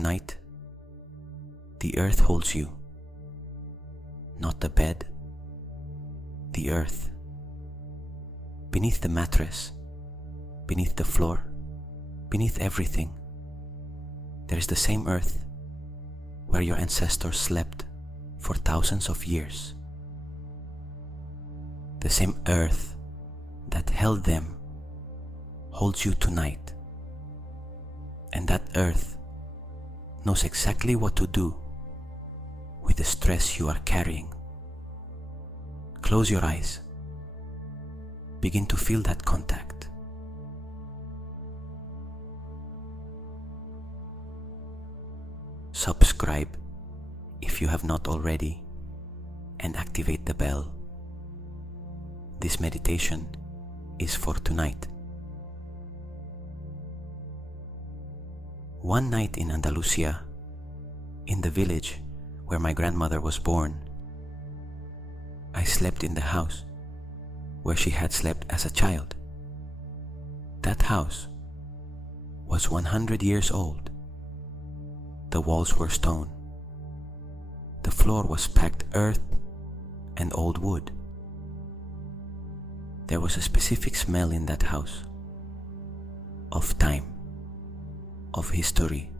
Tonight, the earth holds you, not the bed, the earth. Beneath the mattress, beneath the floor, beneath everything, there is the same earth where your ancestors slept for thousands of years. The same earth that held them holds you tonight. And that earth knows exactly what to do with the stress you are carrying. Close your eyes. Begin to feel that contact. Subscribe if you have not already, and activate the bell. This meditation is for tonight. One night in Andalusia, in the village where my grandmother was born, I slept in the house where she had slept as a child. That house was 100 years old. The walls were stone. The floor was packed earth and old wood. There was a specific smell in that house, of time, of history,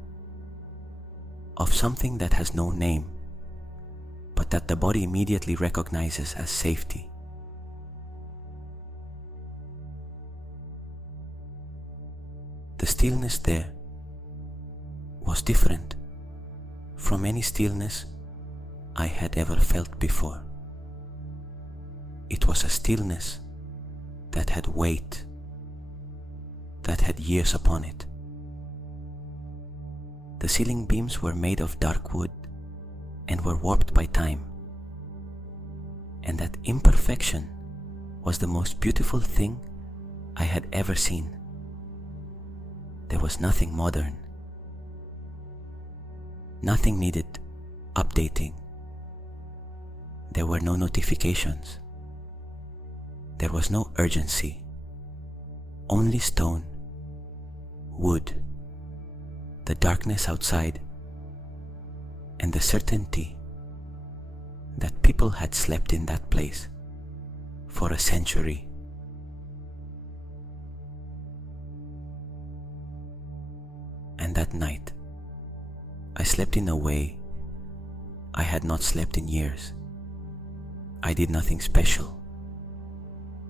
of something that has no name, but that the body immediately recognizes as safety. The stillness there was different from any stillness I had ever felt before. It was a stillness that had weight, that had years upon it. The ceiling beams were made of dark wood and were warped by time. And that imperfection was the most beautiful thing I had ever seen. There was nothing modern. Nothing needed updating. There were no notifications. There was no urgency. Only stone, wood, the darkness outside, and the certainty that people had slept in that place for a century. And that night, I slept in a way I had not slept in years. I did nothing special.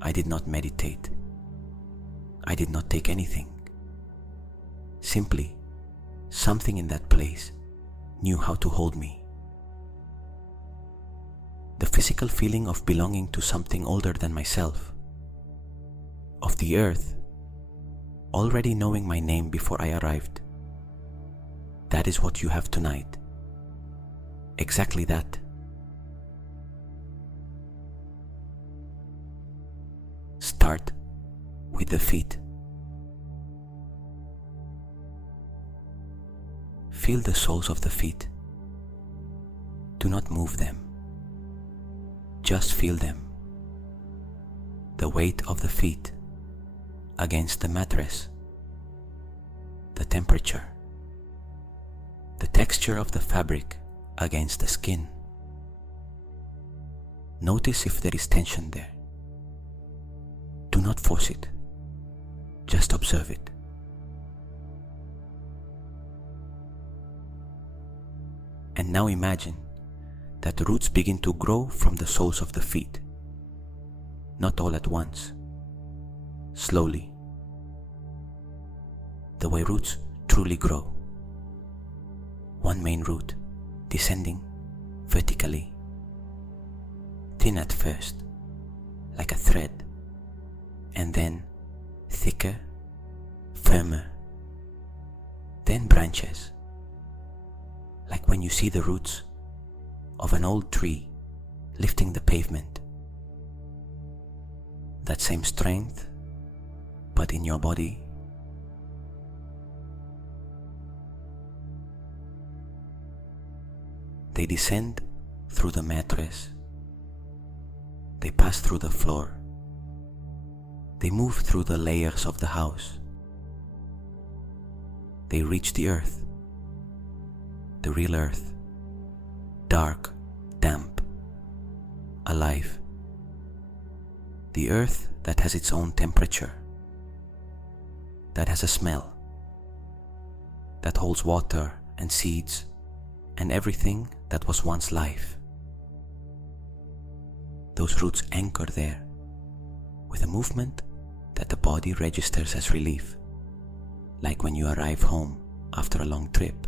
I did not meditate. I did not take anything. Simply, something in that place knew how to hold me. The physical feeling of belonging to something older than myself, of the earth, already knowing my name before I arrived. That is what you have tonight. Exactly that. Start with the feet. Feel the soles of the feet. Do not move them. Just feel them. The weight of the feet against the mattress. The temperature. The texture of the fabric against the skin. Notice if there is tension there. Do not force it. Just observe it. And now imagine that the roots begin to grow from the soles of the feet. Not all at once. Slowly. The way roots truly grow. One main root descending vertically. Thin at first, like a thread, and then thicker, firmer. Then branches, like when you see the roots of an old tree lifting the pavement. That same strength, but in your body. They descend through the mattress. They pass through the floor. They move through the layers of the house. They reach the earth, the real earth, dark, damp, alive. The earth that has its own temperature, that has a smell, that holds water and seeds and everything that was once life. Those roots anchor there with a movement that the body registers as relief, like when you arrive home after a long trip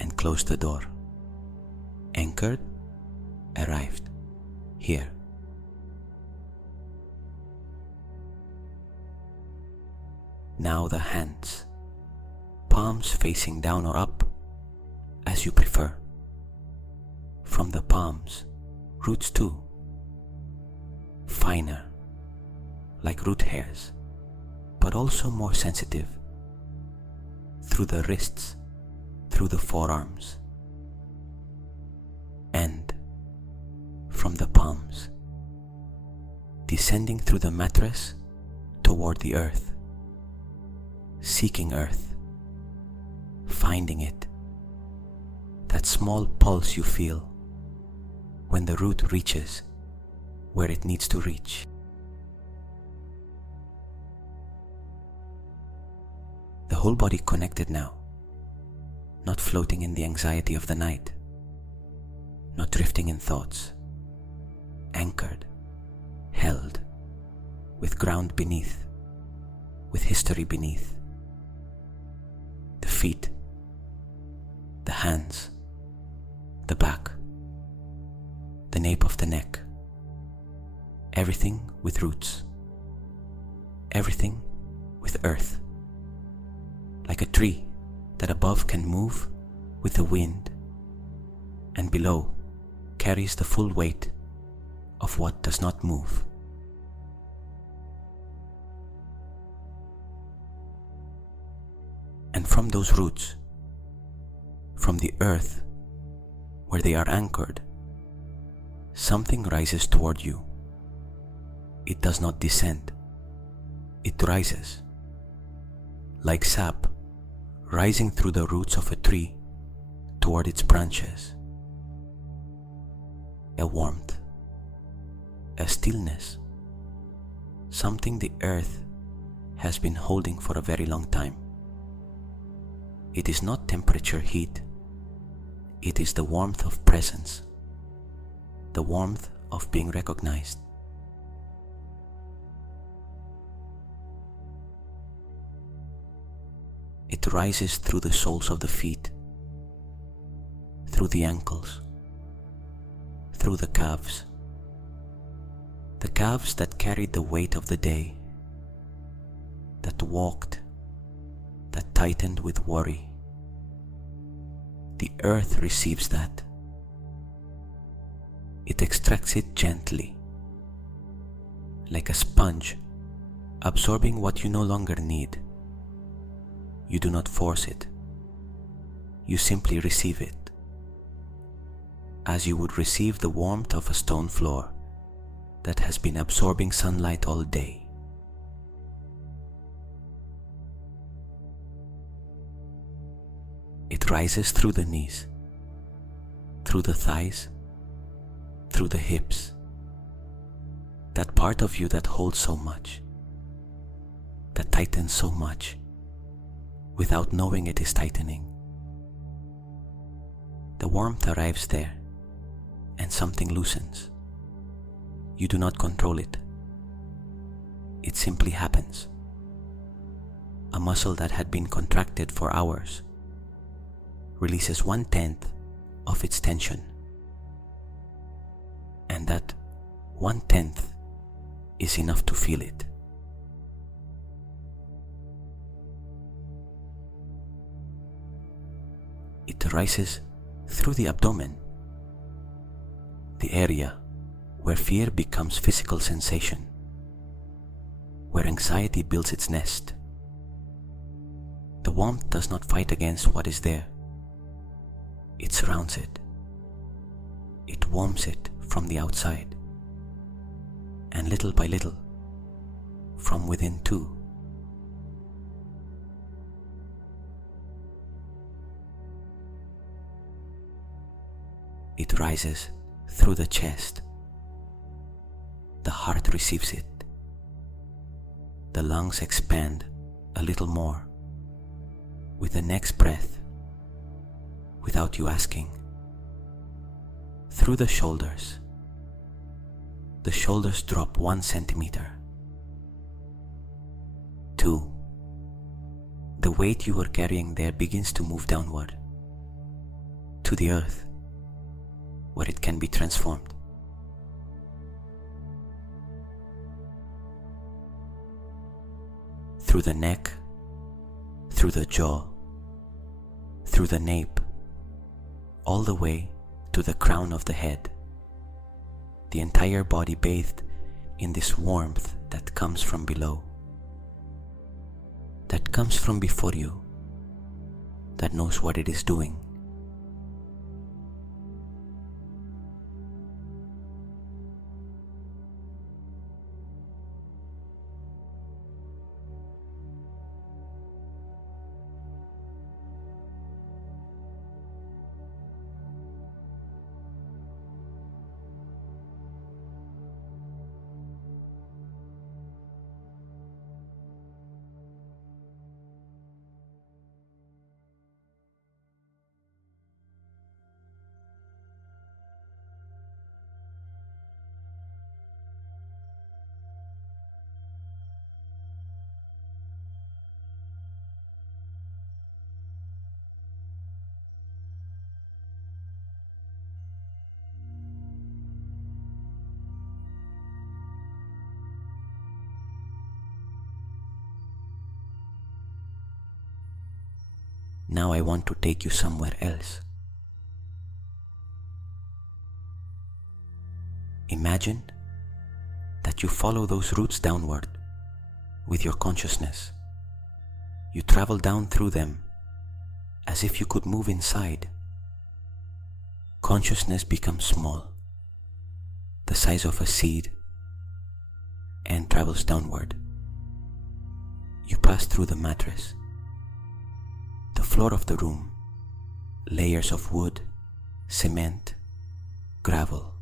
and close the door. Anchored, arrived, here. Now the hands, palms facing down or up, as you prefer. From the palms, roots too, finer, like root hairs, but also more sensitive. Through the wrists, through the forearms, and from the palms, descending through the mattress toward the earth, seeking earth, finding it, that small pulse you feel when the root reaches where it needs to reach. The whole body connected now, not floating in the anxiety of the night, not drifting in thoughts, anchored, held, with ground beneath, with history beneath. The feet, the hands, the back, the nape of the neck, everything with roots, everything with earth. Like a tree that above can move with the wind and below carries the full weight of what does not move. And from those roots, from the earth where they are anchored, something rises toward you. It does not descend, it rises, like sap rising through the roots of a tree toward its branches. A warmth, a stillness, something the earth has been holding for a very long time. It is not temperature heat, it is the warmth of presence, the warmth of being recognized. It rises through the soles of the feet, through the ankles, through the calves that carried the weight of the day, that walked, that tightened with worry. The earth receives that. It extracts it gently, like a sponge, absorbing what you no longer need. You do not force it. You simply receive it, as you would receive the warmth of a stone floor that has been absorbing sunlight all day. It rises through the knees, through the thighs, through the hips, that part of you that holds so much, that tightens so much, without knowing it is tightening. The warmth arrives there, and something loosens. You do not control it. It simply happens. A muscle that had been contracted for hours releases 1/10 of its tension, and that 1/10 is enough to feel it. It rises through the abdomen, the area where fear becomes physical sensation, where anxiety builds its nest. The warmth does not fight against what is there. It surrounds it. It warms it from the outside, and little by little, from within too. It rises through the chest. The heart receives it. The lungs expand a little more with the next breath, without you asking. Through the shoulders drop 1 centimeter. 2. The weight you were carrying there begins to move downward to the earth, where it can be transformed. Through the neck, through the jaw, through the nape, all the way to the crown of the head. The entire body bathed in this warmth that comes from below, that comes from before you, that knows what it is doing. Now I want to take you somewhere else. Imagine that you follow those roots downward with your consciousness. You travel down through them as if you could move inside. Consciousness becomes small, the size of a seed, and travels downward. You pass through the mattress, the floor of the room, layers of wood, cement, gravel,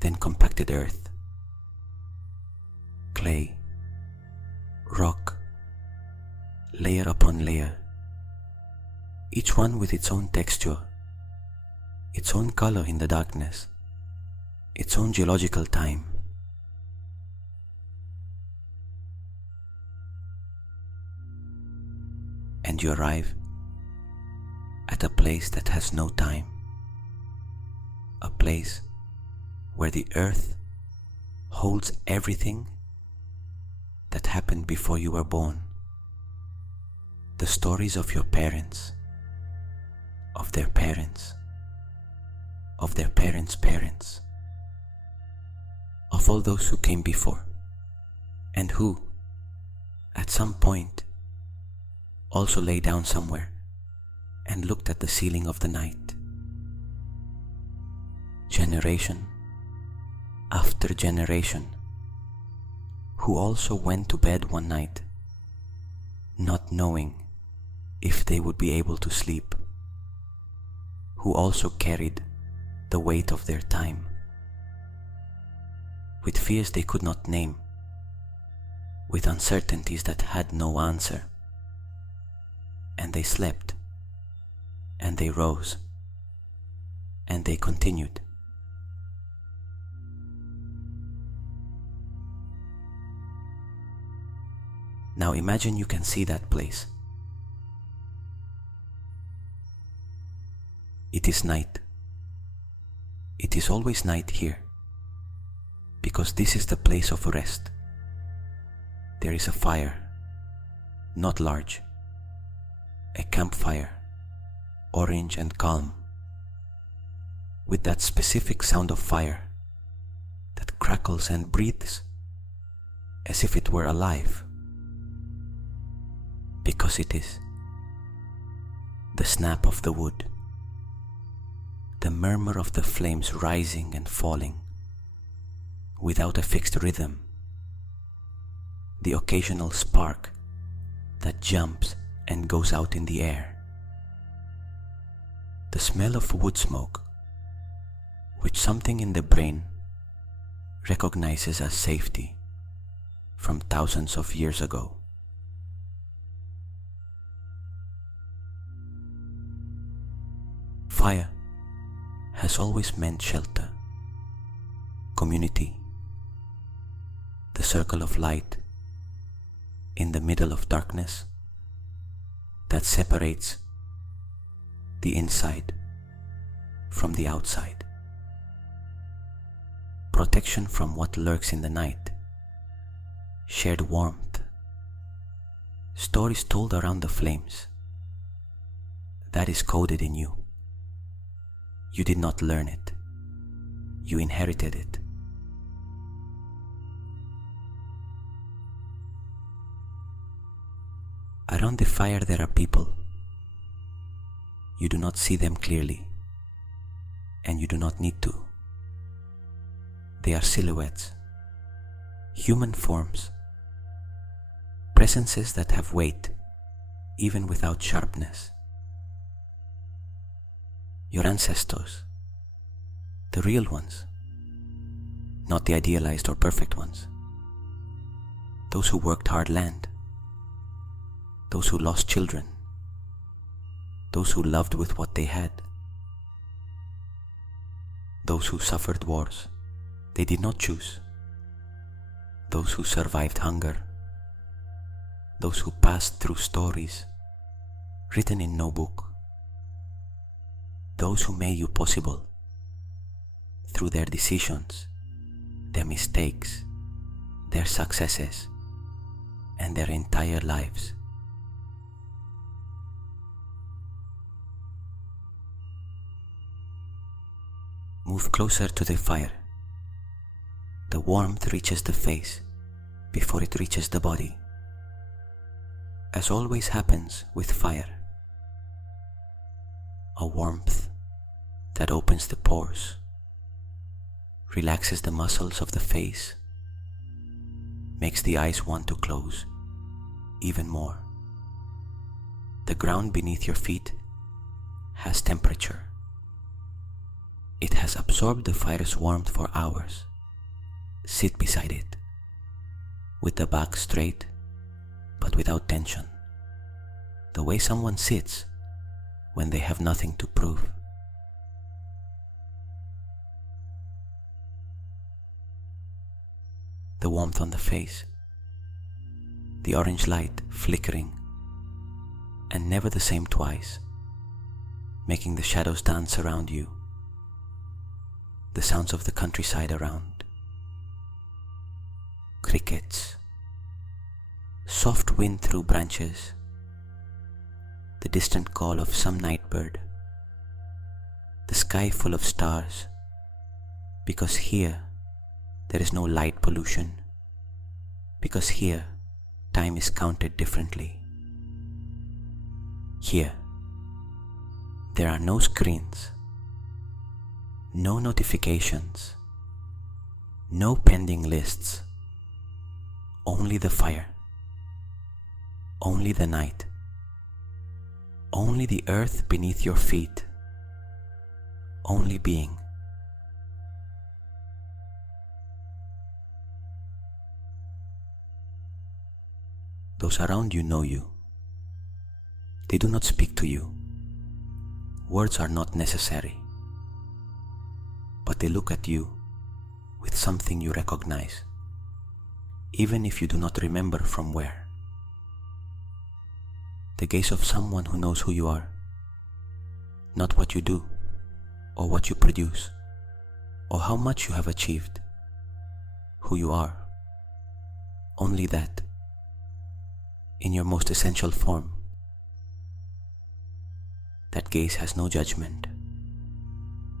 then compacted earth, clay, rock, layer upon layer, each one with its own texture, its own color in the darkness, its own geological time. And you arrive at a place that has no time, a place where the earth holds everything that happened before you were born. The stories of your parents, of their parents, of their parents' parents, of all those who came before, and who, at some point, also lay down somewhere and looked at the ceiling of the night. Generation after generation, who also went to bed one night, not knowing if they would be able to sleep, who also carried the weight of their time, with fears they could not name, with uncertainties that had no answer. And they slept, and they rose, and they continued. Now imagine you can see that place. It is night. It is always night here, because this is the place of rest. There is a fire, not large, a campfire, orange and calm, with that specific sound of fire that crackles and breathes as if it were alive, because it is. The snap of the wood, the murmur of the flames rising and falling without a fixed rhythm, the occasional spark that jumps and goes out in the air. The smell of wood smoke, which something in the brain recognizes as safety from thousands of years ago. Fire has always meant shelter, community, the circle of light in the middle of darkness that separates the inside from the outside. Protection from what lurks in the night, shared warmth, stories told around the flames. That is coded in you. You did not learn it. You inherited it. Around the fire there are people. You do not see them clearly, and you do not need to. They are silhouettes, human forms, presences that have weight even without sharpness. Your ancestors, the real ones, not the idealized or perfect ones. Those who worked hard land, those who lost children, those who loved with what they had, those who suffered wars they did not choose, those who survived hunger, those who passed through stories written in no book, those who made you possible through their decisions, their mistakes, their successes, and their entire lives. Move closer to the fire. The warmth reaches the face before it reaches the body, as always happens with fire. A warmth that opens the pores, relaxes the muscles of the face, makes the eyes want to close even more. The ground beneath your feet has temperature. It has absorbed the fire's warmth for hours. Sit beside it, with the back straight, but without tension, the way someone sits when they have nothing to prove. The warmth on the face, the orange light flickering, and never the same twice, making the shadows dance around you, the sounds of the countryside around. Crickets, soft wind through branches, the distant call of some night bird, the sky full of stars, because here there is no light pollution, because here time is counted differently. Here there are no screens, no notifications, no pending lists. Only the fire, only the night, only the earth beneath your feet, only being. Those around you know you. They do not speak to you. Words are not necessary, but they look at you with something you recognize, even if you do not remember from where. The gaze of someone who knows who you are, not what you do, or what you produce, or how much you have achieved. Who you are, only that, in your most essential form. That gaze has no judgment,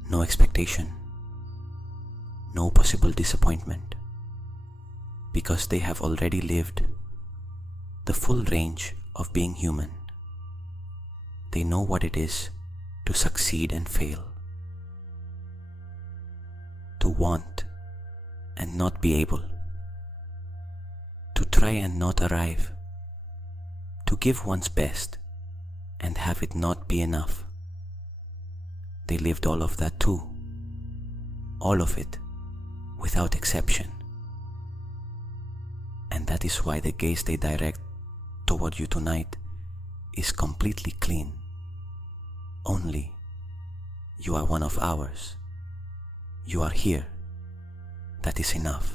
no expectation, no possible disappointment, because they have already lived the full range of being human. They know what it is to succeed and fail, to want and not be able, to try and not arrive, to give one's best and have it not be enough, they lived all of that too. All of it, without exception. And that is why the gaze they direct toward you tonight is completely clean. Only you are one of ours. You are here. That is enough.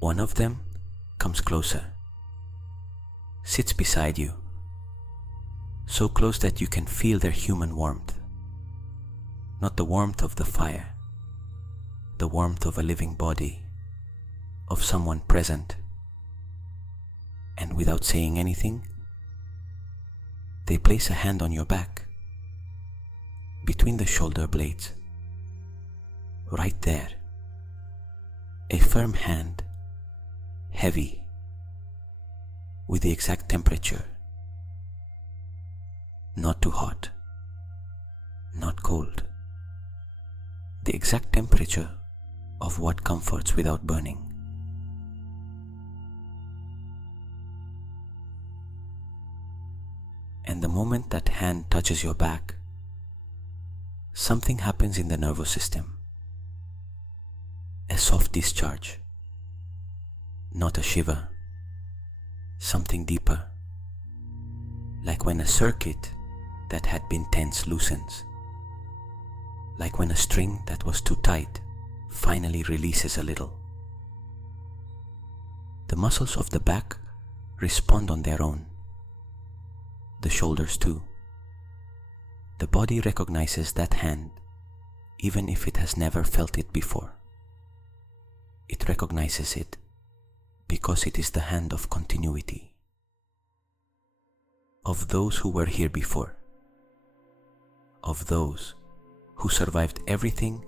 One of them comes closer, sits beside you, so close that you can feel their human warmth. Not the warmth of the fire, the warmth of a living body, of someone present. And without saying anything, they place a hand on your back, between the shoulder blades, right there. A firm hand, heavy, with the exact temperature. Not too hot, not cold. The exact temperature of what comforts without burning. And the moment that hand touches your back, something happens in the nervous system. A soft discharge. Not a shiver, something deeper, like when a circuit that had been tense loosens, like when a string that was too tight finally releases a little. The muscles of the back respond on their own, the shoulders too. The body recognizes that hand even if it has never felt it before. It recognizes it because it is the hand of continuity, of those who were here before, of those who survived everything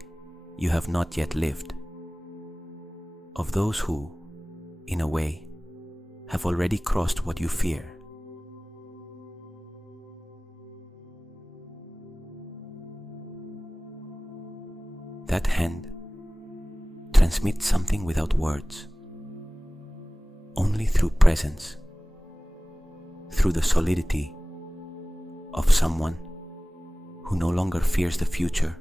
you have not yet lived, of those who, in a way, have already crossed what you fear. That hand transmits something without words, only through presence, through the solidity of someone who no longer fears the future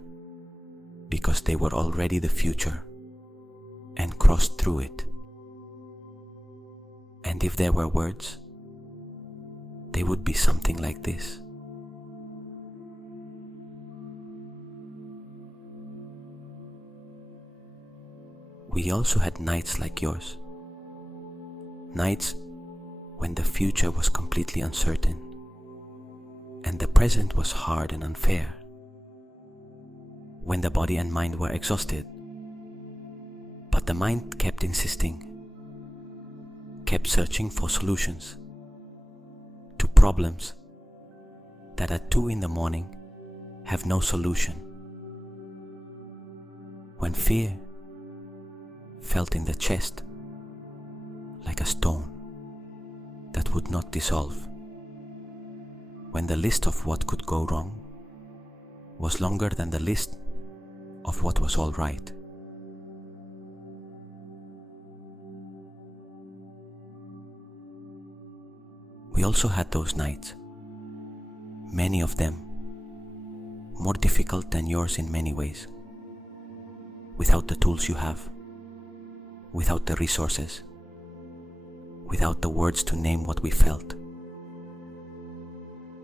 because they were already the future and crossed through it. And if there were words, they would be something like this. We also had nights like yours. Nights when the future was completely uncertain and the present was hard and unfair. When the body and mind were exhausted, but the mind kept insisting, kept searching for solutions to problems that at 2 a.m. have no solution. When fear felt in the chest like a stone that would not dissolve. When the list of what could go wrong was longer than the list of what was all right. We also had those nights, many of them more difficult than yours in many ways, without the tools you have, without the resources, without the words to name what we felt.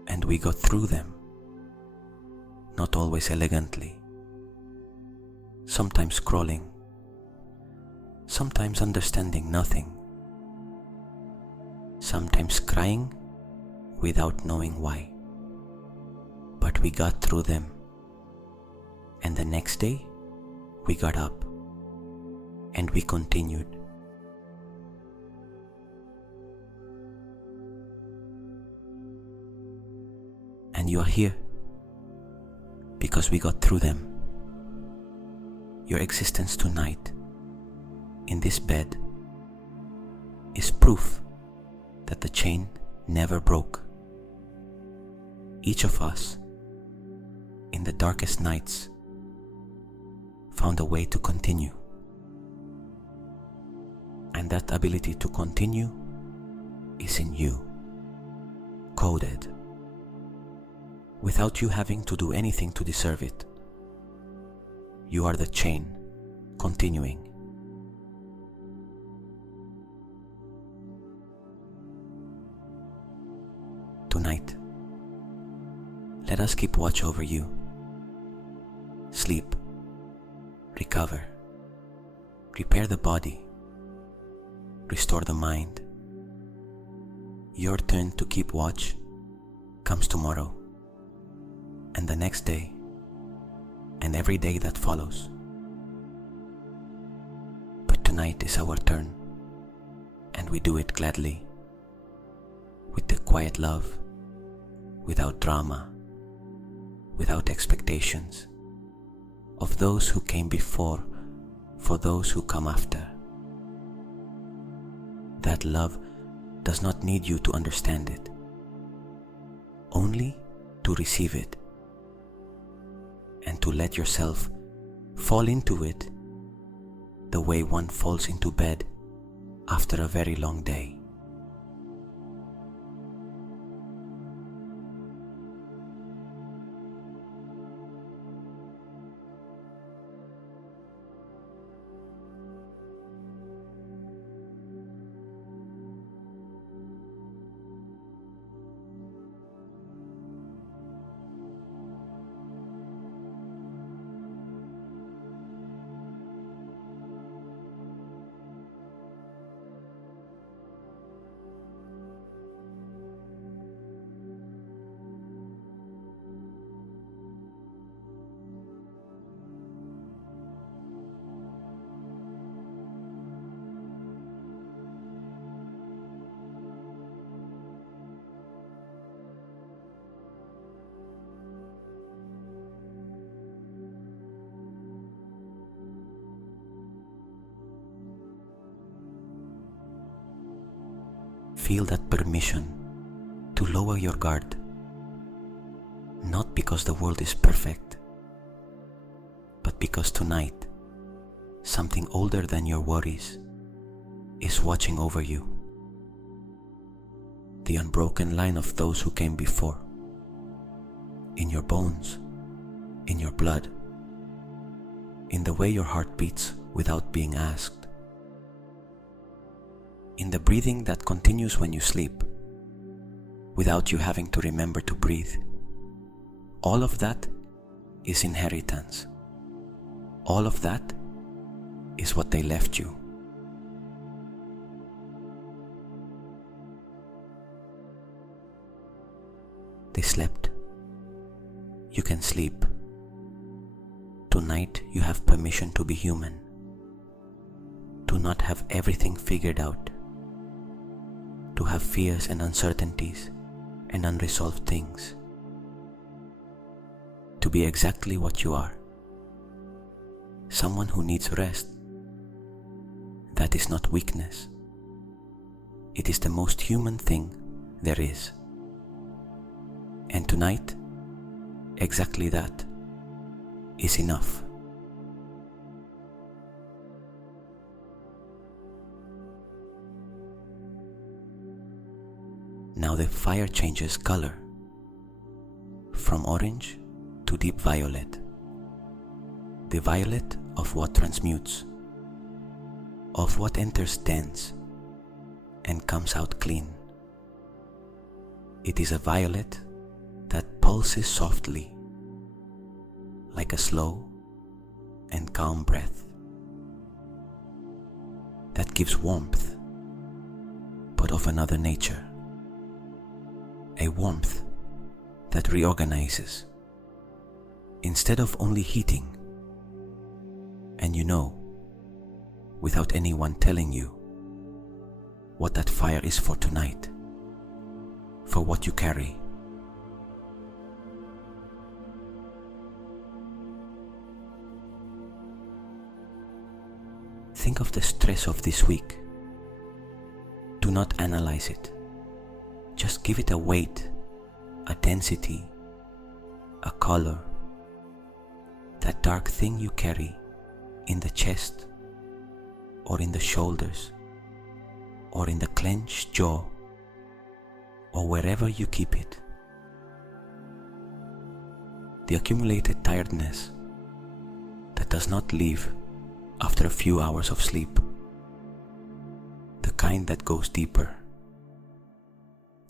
And we got through them, not always elegantly, sometimes crawling, sometimes understanding nothing, sometimes crying without knowing why. But we got through them, and the next day we got up and we continued. And you are here because we got through them. Your existence tonight in this bed is proof that the chain never broke. Each of us, in the darkest nights, found a way to continue. And that ability to continue is in you, coded, without you having to do anything to deserve it. You are the chain, continuing. Tonight, let us keep watch over you. Sleep, recover, repair the body, restore the mind. Your turn to keep watch comes tomorrow, and the next day, and every day that follows. But tonight is our turn, and we do it gladly, with the quiet love, without drama, without expectations, of those who came before, for those who come after. That love does not need you to understand it, only to receive it, and to let yourself fall into it the way one falls into bed after a very long day. Feel that permission to lower your guard, not because the world is perfect, but because tonight something older than your worries is watching over you. The unbroken line of those who came before, in your bones, in your blood, in the way your heart beats without being asked, in the breathing that continues when you sleep, without you having to remember to breathe. All of that is inheritance. All of that is what they left you. They slept. You can sleep. Tonight you have permission to be human, to not have everything figured out, to have fears and uncertainties and unresolved things, to be exactly what you are, someone who needs rest. That is not weakness. It is the most human thing there is. And tonight, exactly that is enough. Now the fire changes color from orange to deep violet, the violet of what transmutes, of what enters dense and comes out clean. It is a violet that pulses softly, like a slow and calm breath that gives warmth, but of another nature. A warmth that reorganizes instead of only heating. And you know, without anyone telling you, what that fire is for tonight, for what you carry. Think of the stress of this week. Do not analyze it. Just give it a weight, a density, a color. That dark thing you carry in the chest, or in the shoulders, or in the clenched jaw, or wherever you keep it. The accumulated tiredness that does not leave after a few hours of sleep. The kind that goes deeper.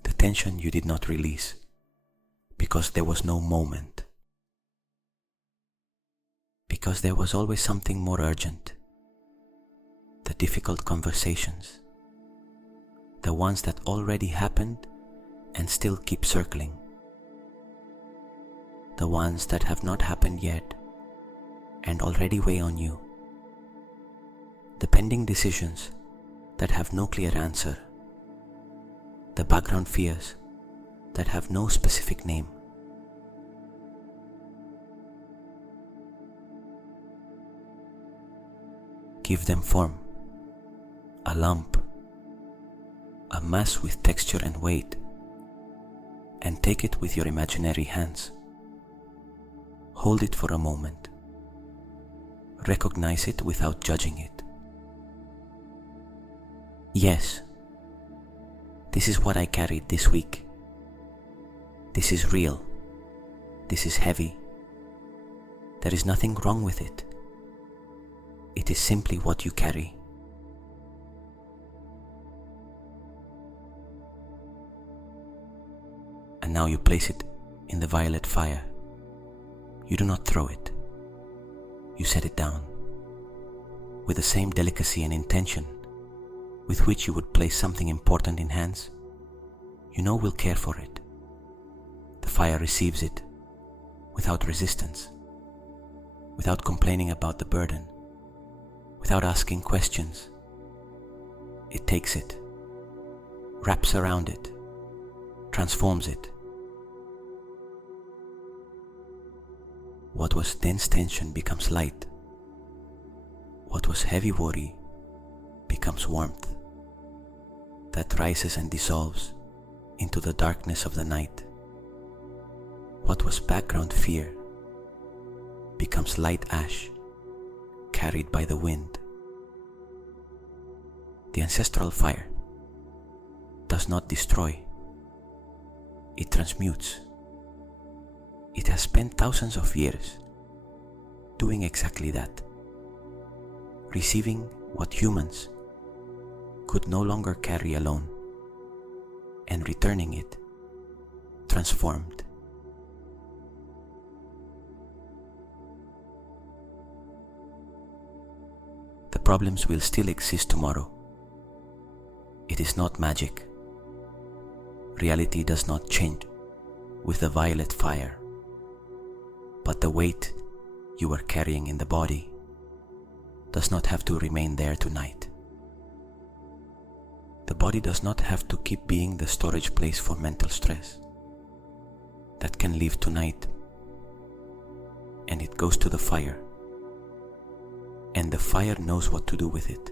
The tension you did not release because there was no moment. Because there was always something more urgent. The difficult conversations. The ones that already happened and still keep circling. The ones that have not happened yet and already weigh on you. The pending decisions that have no clear answer. The background fears that have no specific name. Give them form, a lump, a mass with texture and weight, and take it with your imaginary hands. Hold it for a moment. Recognize it without judging it. Yes, this is what I carried this week. This is real. This is heavy. There is nothing wrong with it. It is simply what you carry. And now you place it in the violet fire. You do not throw it. You set it down with the same delicacy and intention with which you would place something important in hands you know will care for it. The fire receives it without resistance, without complaining about the burden, without asking questions. It takes it, wraps around it, transforms it. What was dense tension becomes light. What was heavy worry becomes warmth that rises and dissolves into the darkness of the night. What was background fear becomes light ash carried by the wind. The ancestral fire does not destroy, it transmutes. It has spent thousands of years doing exactly that, receiving what humans could no longer carry alone and returning it transformed. The problems will still exist tomorrow. It is not magic. Reality does not change with the violet fire, but the weight you are carrying in the body does not have to remain there tonight. The body does not have to keep being the storage place for mental stress. That can leave tonight, and it goes to the fire, and the fire knows what to do with it.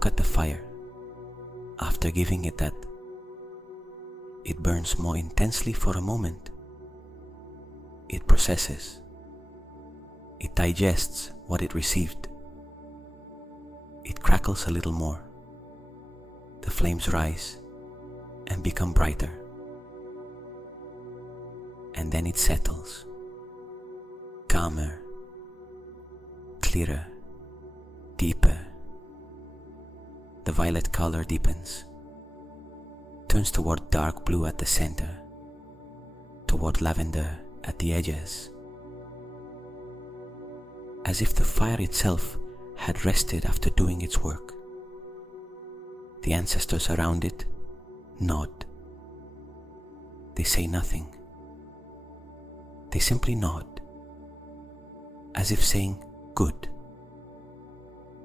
look at the fire, after giving it that, it burns more intensely for a moment. It processes. It digests what it received. It crackles a little more. The flames rise and become brighter. And then it settles, calmer, clearer, deeper. The violet color deepens, turns toward dark blue at the center, toward lavender at the edges. As if the fire itself had rested after doing its work. The ancestors around it nod. They say nothing. They simply nod, as if saying, "Good.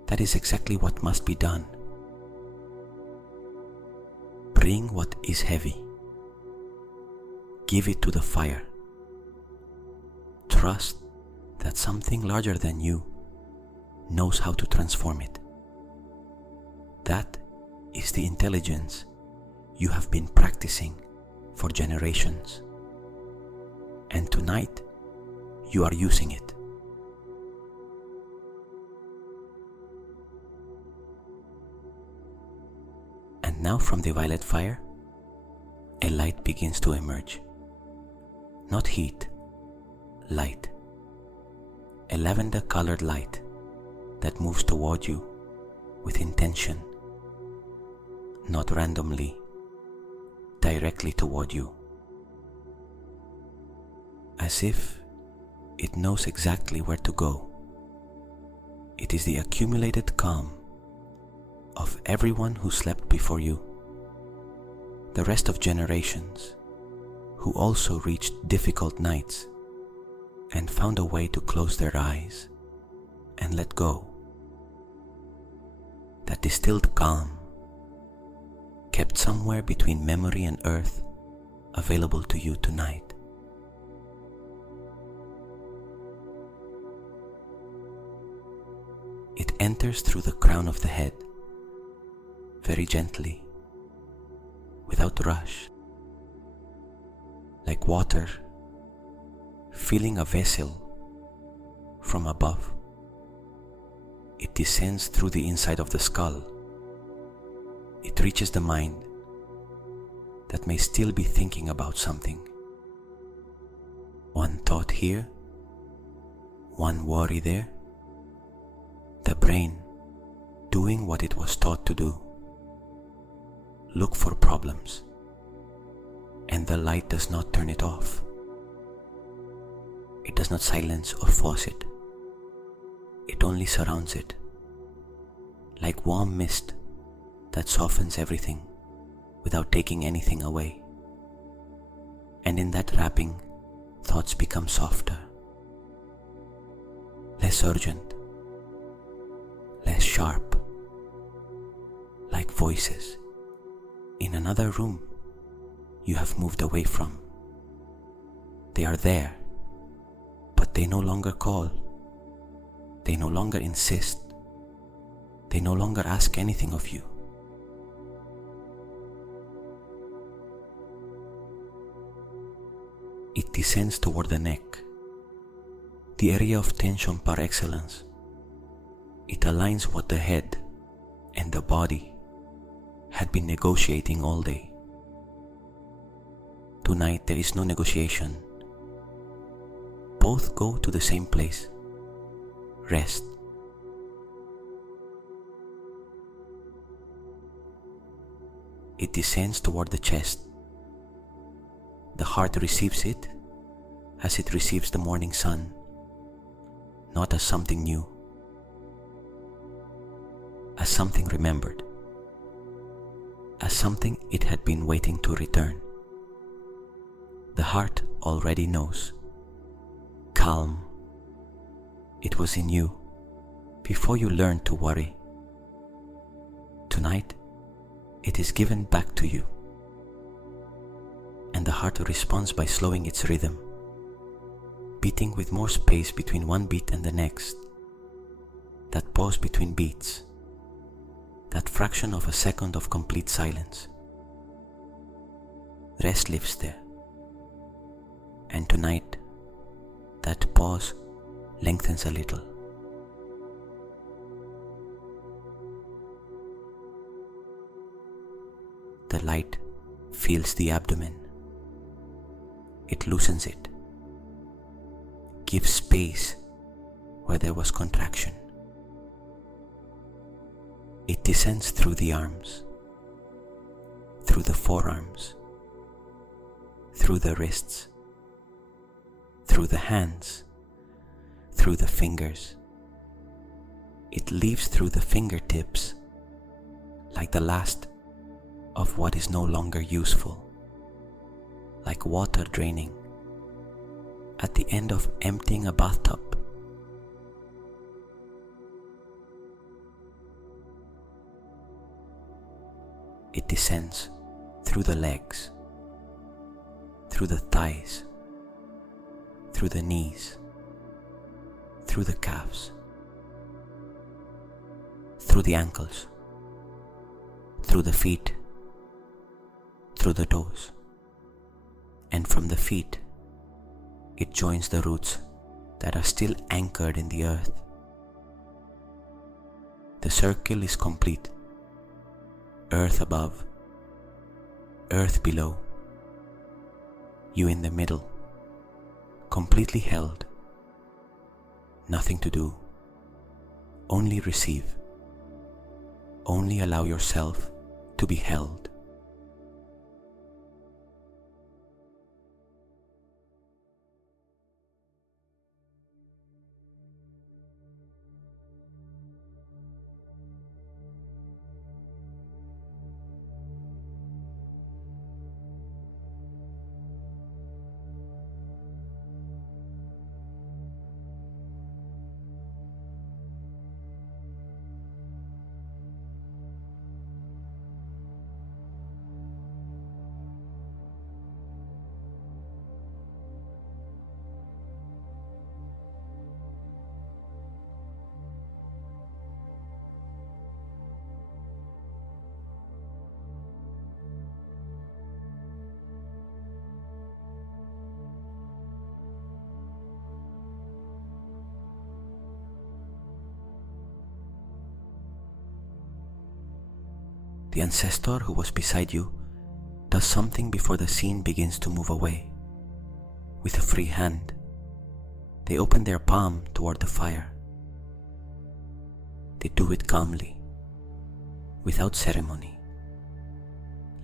That is exactly what must be done. Bring what is heavy. Give it to the fire. Trust that something larger than you knows how to transform it. That is the intelligence you have been practicing for generations. And tonight, you are using it." And now from the violet fire, a light begins to emerge. Not heat, light. A lavender-colored light that moves toward you with intention, not randomly, directly toward you. As if it knows exactly where to go. It is the accumulated calm of everyone who slept before you, the rest of generations who also reached difficult nights and found a way to close their eyes and let go. That distilled calm, kept somewhere between memory and earth, available to you tonight. It enters through the crown of the head, very gently, without rush, like water filling a vessel from above. It descends through the inside of the skull. It reaches the mind that may still be thinking about something. One thought here, one worry there. The brain doing what it was taught to do. Look for problems, and the light does not turn it off. It does not silence or force it. It only surrounds it, like warm mist that softens everything without taking anything away. And in that wrapping, thoughts become softer, less urgent, less sharp, like voices in another room you have moved away from. They are there, but they no longer call. They no longer insist. They no longer ask anything of you. It descends toward the neck, the area of tension par excellence. It aligns what the head and the body had been negotiating all day. Tonight there is no negotiation. Both go to the same place. Rest. It descends toward the chest. The heart receives it as it receives the morning sun, not as something new, as something remembered, as something it had been waiting to return. The heart already knows. Calm. It was in you before you learned to worry. Tonight, it is given back to you. And the heart responds by slowing its rhythm, beating with more space between one beat and the next. That pause between beats, that fraction of a second of complete silence. Rest lives there. And tonight, that pause lengthens a little. The light feels the abdomen. It loosens it, gives space where there was contraction. It descends through the arms, through the forearms, through the wrists, through the hands, through the fingers. It leaves through the fingertips like the last of what is no longer useful, like water draining at the end of emptying a bathtub. It descends through the legs, through the thighs, through the knees, through the calves, through the ankles, through the feet, through the toes, and from the feet it joins the roots that are still anchored in the earth. The circle is complete. Earth above, earth below, you in the middle, completely held, nothing to do, only receive, only allow yourself to be held. The ancestor who was beside you does something before the scene begins to move away. With a free hand, they open their palm toward the fire. They do it calmly, without ceremony,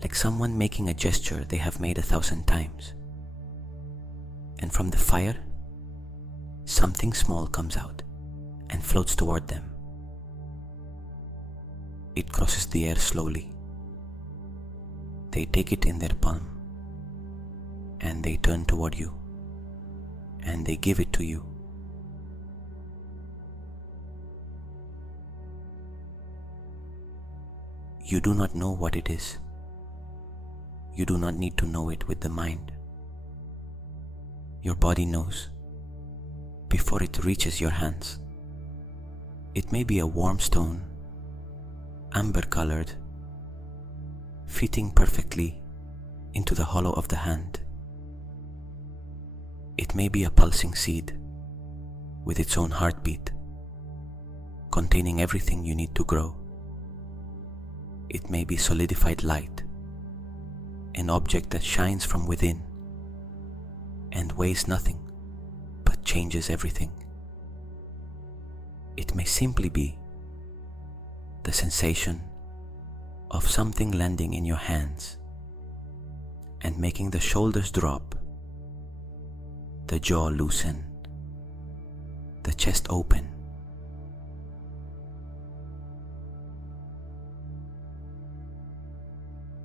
like someone making a gesture they have made 1,000 times. And from the fire, something small comes out and floats toward them. It crosses the air slowly. They take it in their palm, and they turn toward you, and they give it to you. You do not know what it is. You do not need to know it with the mind. Your body knows before it reaches your hands. It may be a warm stone, amber-colored, fitting perfectly into the hollow of the hand. It may be a pulsing seed with its own heartbeat, containing everything you need to grow. It may be solidified light, an object that shines from within and weighs nothing but changes everything. It may simply be the sensation of something landing in your hands and making the shoulders drop, the jaw loosen, the chest open.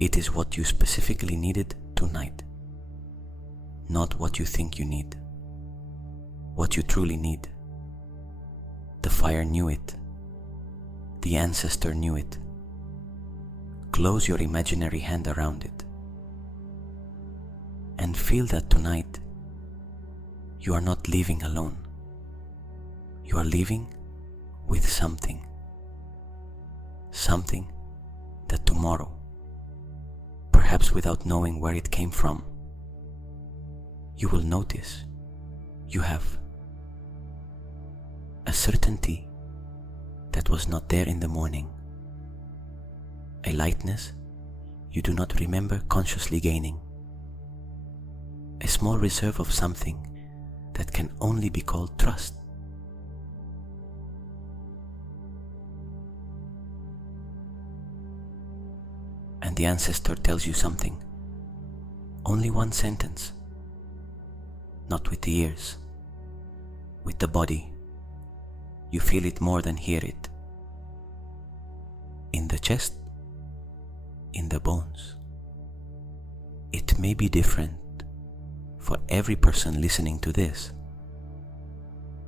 It is what you specifically needed tonight, not what you think you need, what you truly need. The fire knew it. The ancestor knew it. Close your imaginary hand around it and feel that tonight you are not leaving alone. You are leaving with something something that tomorrow, perhaps without knowing where it came from, you will notice you have a certainty that was not there in the morning, a lightness you do not remember consciously gaining, a small reserve of something that can only be called trust. And the ancestor tells you something, only one sentence, not with the ears, with the body. You feel it more than hear it. In the chest, in the bones. It may be different for every person listening to this,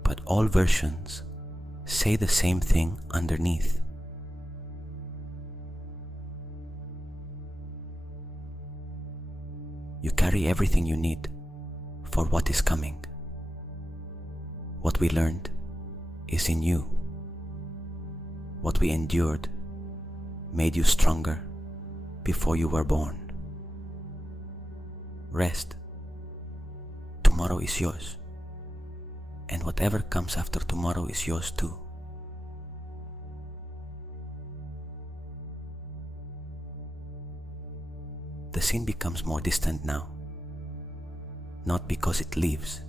but all versions say the same thing underneath. You carry everything you need for what is coming. What we learned is in you. What we endured made you stronger before you were born. Rest. Tomorrow is yours, and whatever comes after tomorrow is yours too. The scene becomes more distant now, not because it leaves,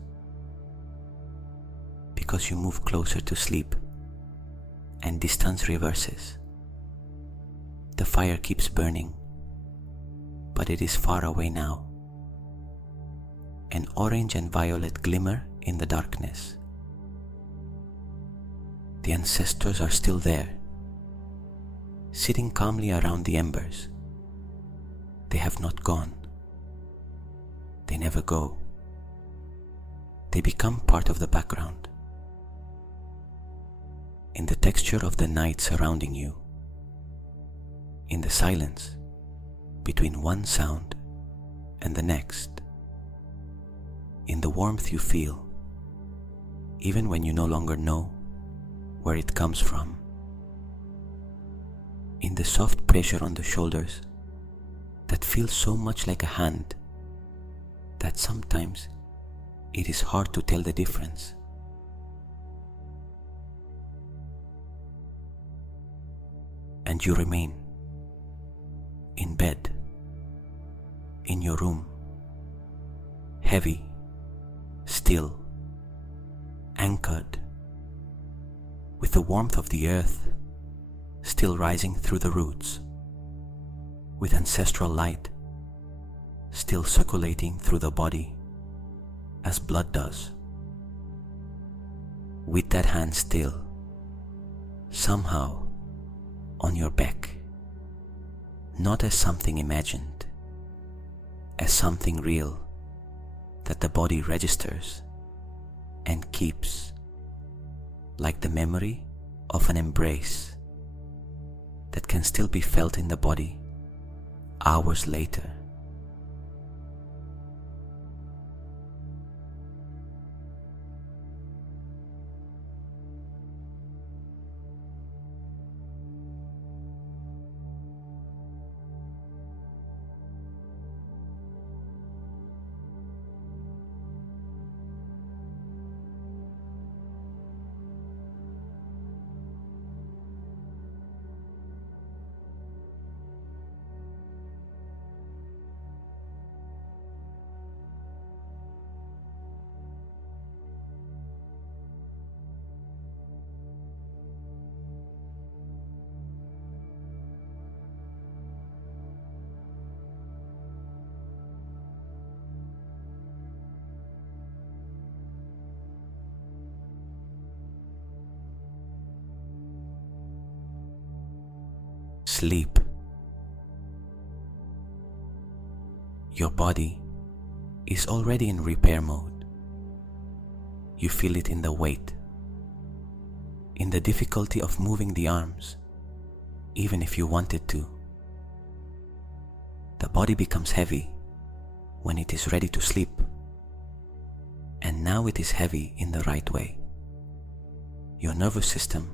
because you move closer to sleep and distance reverses. The fire keeps burning, but it is far away now. An orange and violet glimmer in the darkness. The ancestors are still there, sitting calmly around the embers. They have not gone. They never go. They become part of the background. In the texture of the night surrounding you, in the silence between one sound and the next, in the warmth you feel, even when you no longer know where it comes from, in the soft pressure on the shoulders that feels so much like a hand that sometimes it is hard to tell the difference. And you remain in bed, in your room, heavy, still, anchored, with the warmth of the earth still rising through the roots, with ancestral light still circulating through the body as blood does. With that hand still, somehow, on your back, not as something imagined, as something real that the body registers and keeps, like the memory of an embrace that can still be felt in the body hours later. Sleep. Your body is already in repair mode. You feel it in the weight, in the difficulty of moving the arms, even if you wanted to. The body becomes heavy when it is ready to sleep, and now it is heavy in the right way. Your nervous system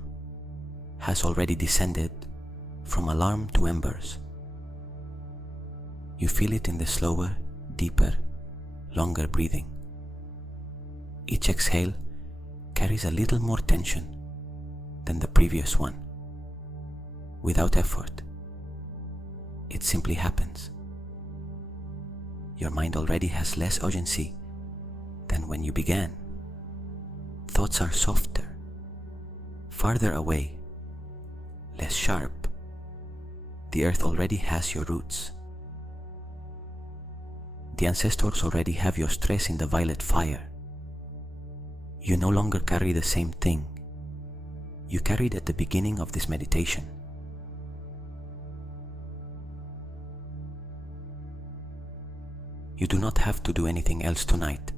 has already descended from alarm to embers. You feel it in the slower, deeper, longer breathing. Each exhale carries a little more tension than the previous one. Without effort, it simply happens. Your mind already has less urgency than when you began. Thoughts are softer, farther away, less sharp. The earth already has your roots. The ancestors already have your stress in the violet fire. You no longer carry the same thing you carried at the beginning of this meditation. You do not have to do anything else tonight.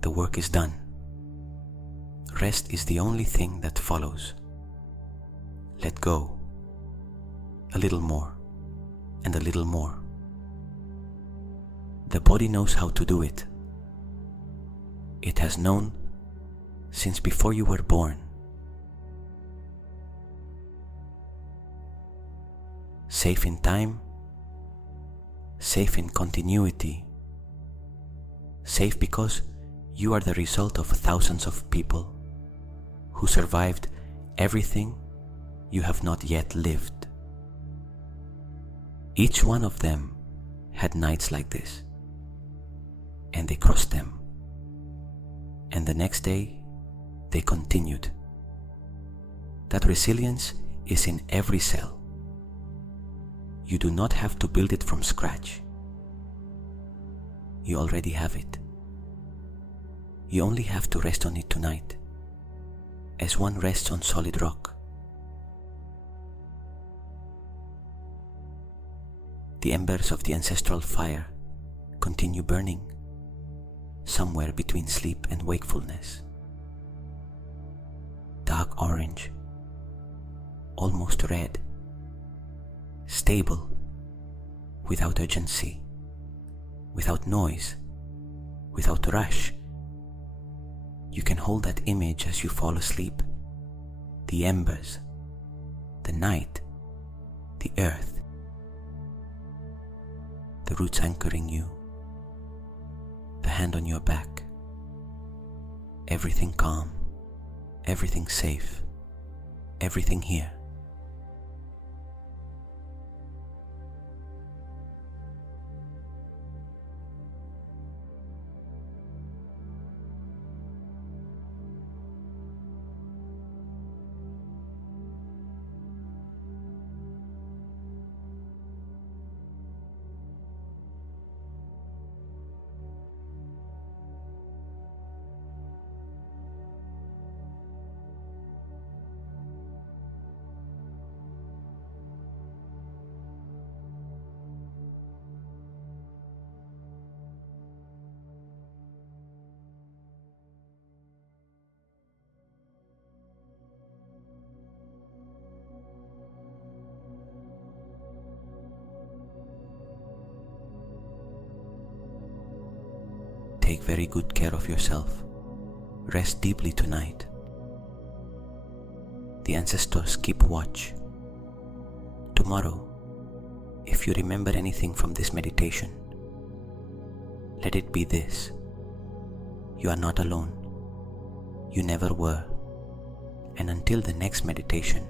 The work is done. Rest is the only thing that follows. Let go. A little more, and a little more. The body knows how to do it. It has known since before you were born. Safe in time, safe in continuity, safe because you are the result of thousands of people who survived everything you have not yet lived. Each one of them had nights like this, and they crossed them, and the next day they continued. That resilience is in every cell. You do not have to build it from scratch. You already have it. You only have to rest on it tonight, as one rests on solid rock. The embers of the ancestral fire continue burning somewhere between sleep and wakefulness. Dark orange, almost red, stable, without urgency, without noise, without rush. You can hold that image as you fall asleep. The embers, the night, the earth, the roots anchoring you, the hand on your back. Everything calm, everything safe, everything here. Take very good care of yourself. Rest deeply tonight. The ancestors keep watch. Tomorrow, if you remember anything from this meditation, let it be this: you are not alone. You never were. And until the next meditation,